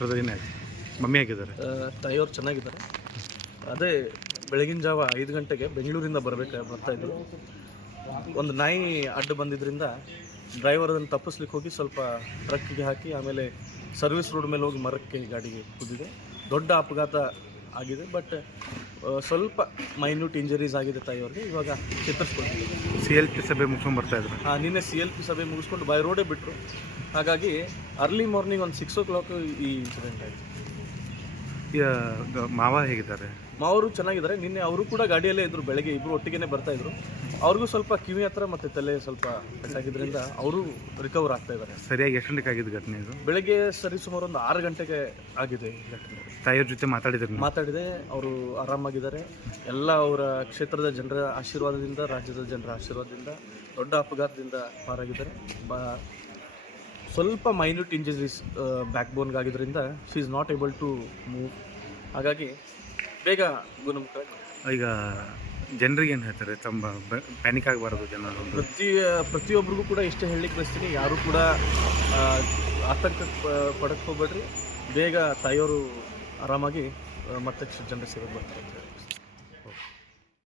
Brother ಏನಾಯ್ತು mummy ಆಗಿದ್ದಾರೆ ತಾಯಿಯವ್ರು ಚೆನ್ನಾಗಿದ್ದಾರೆ. ಅದೇ ಬೆಳಗಿನ ಜಾವ ಐದು ಗಂಟೆಗೆ ಬೆಂಗಳೂರಿಂದ ಬರಬೇಕು ಬರ್ತಾ ಇದ್ರು. ಒಂದು ನಾಯಿ ಅಡ್ಡ ಬಂದಿದ್ದರಿಂದ ಡ್ರೈವರ್ ಅದನ್ನು ತಪ್ಪಿಸ್ಲಿಕ್ಕೆ ಹೋಗಿ ಸ್ವಲ್ಪ ಟ್ರಕ್ಕಿಗೆ ಹಾಕಿ ಆಮೇಲೆ ಸರ್ವಿಸ್ ರೋಡ್ ಮೇಲೆ ಹೋಗಿ ಮರಕ್ಕೆ ಗಾಡಿಗೆ ಕುದ್ದಿದೆ. ದೊಡ್ಡ ಅಪಘಾತ ಆಗಿದೆ ಬಟ್ ಸ್ವಲ್ಪ ಮೈನ್ಯೂಟ್ ಇಂಜರೀಸ್ ಆಗಿದೆ ತಾಯಿಯವ್ರಿಗೆ. ಇವಾಗ ಚಿತ್ರಿಸ್ಕೊಳ್ತೀವಿ ಸಿ ಎಲ್ ಪಿ ಸಭೆ ಮುಗಿಸ್ಕೊಂಡು ಬರ್ತಾ ಇದ್ರು. ಹಾಂ ನಿನ್ನೆ ಸಿ ಎಲ್ ಪಿ ಸಭೆ ಮುಗಿಸ್ಕೊಂಡು ಬೈ ರೋಡೇ ಬಿಟ್ಟರು ಹಾಗಾಗಿ ಅರ್ಲಿ ಮಾರ್ನಿಂಗ್ ಒಂದು ಸಿಕ್ಸ್ ಓ ಕ್ಲಾಕ್ ಈ ಇನ್ಸಿಡೆಂಟ್ ಆಯಿತು. ಮಾವ ಹೇಗಿದ್ದಾರೆ? ಮಾವರು ಚೆನ್ನಾಗಿದ್ದಾರೆ. ನಿನ್ನೆ ಅವರು ಕೂಡ ಗಾಡಿಯಲ್ಲೇ ಇದ್ದರು ಬೆಳಗ್ಗೆ ಇಬ್ಬರು ಒಟ್ಟಿಗೆ ಬರ್ತಾ ಇದ್ರು. ಅವ್ರಿಗೂ ಸ್ವಲ್ಪ ಕಿವಿ ಹತ್ರ ಮತ್ತೆ ತಲೆ ಸ್ವಲ್ಪ ಹೆಚ್ಚಾಗಿದ್ರಿಂದ ಅವರು ರಿಕವರ್ ಆಗ್ತಾ ಇದ್ದಾರೆ. ಸರಿಯಾಗಿ ಎಷ್ಟು ಗಂಟೆಗೆ ಆಗಿದ್ದು ಘಟನೆ ಇದು? ಬೆಳಗ್ಗೆ ಸರಿ ಸುಮಾರು ಒಂದು ಆರು ಗಂಟೆಗೆ ಆಗಿದೆ ಈ ಘಟನೆ. ತಾಯಿಯವ್ರ ಜೊತೆ ಮಾತಾಡಿದ್ರು ಮಾತಾಡಿದೆ ಅವರು ಆರಾಮಾಗಿದ್ದಾರೆ. ಎಲ್ಲ ಅವರ ಕ್ಷೇತ್ರದ ಜನರ ಆಶೀರ್ವಾದದಿಂದ ರಾಜ್ಯದ ಜನರ ಆಶೀರ್ವಾದದಿಂದ ದೊಡ್ಡ ಅಪಘಾತದಿಂದ ಪಾರಾಗಿದ್ದಾರೆ. ಬ ಸ್ವಲ್ಪ minute injuries back ಬೋನ್ಗಾಗಿದ್ದರಿಂದ she is not able to move ಹಾಗಾಗಿ ಬೇಗ ಗುಣಮುಖ ಈಗ ಜನರಿಗೆ ಏನು ಹೇಳ್ತಾರೆ? ತಮ್ಮ ಪ್ಯಾನಿಕ್ ಆಗಬಾರದು ಜನರು. ಪ್ರತಿ ಪ್ರತಿಯೊಬ್ಬರಿಗೂ ಕೂಡ ಇಷ್ಟ ಹೇಳಲಿಕ್ಕೆ ಬಯಸ್ತೀನಿ ಯಾರು ಕೂಡ ಆತಂಕ ಪಡಕ್ಕೆ ಹೋಗ್ಬೇಡ್ರಿ. ಬೇಗ ತಾಯಿಯವರು ಆರಾಮಾಗಿ ಮತ್ತಷ್ಟು ಮತ್ತೆ ಜನರ ಸೇವೆ ಬರ್ತಾರೆ ಅಂತ ಹೇಳಿ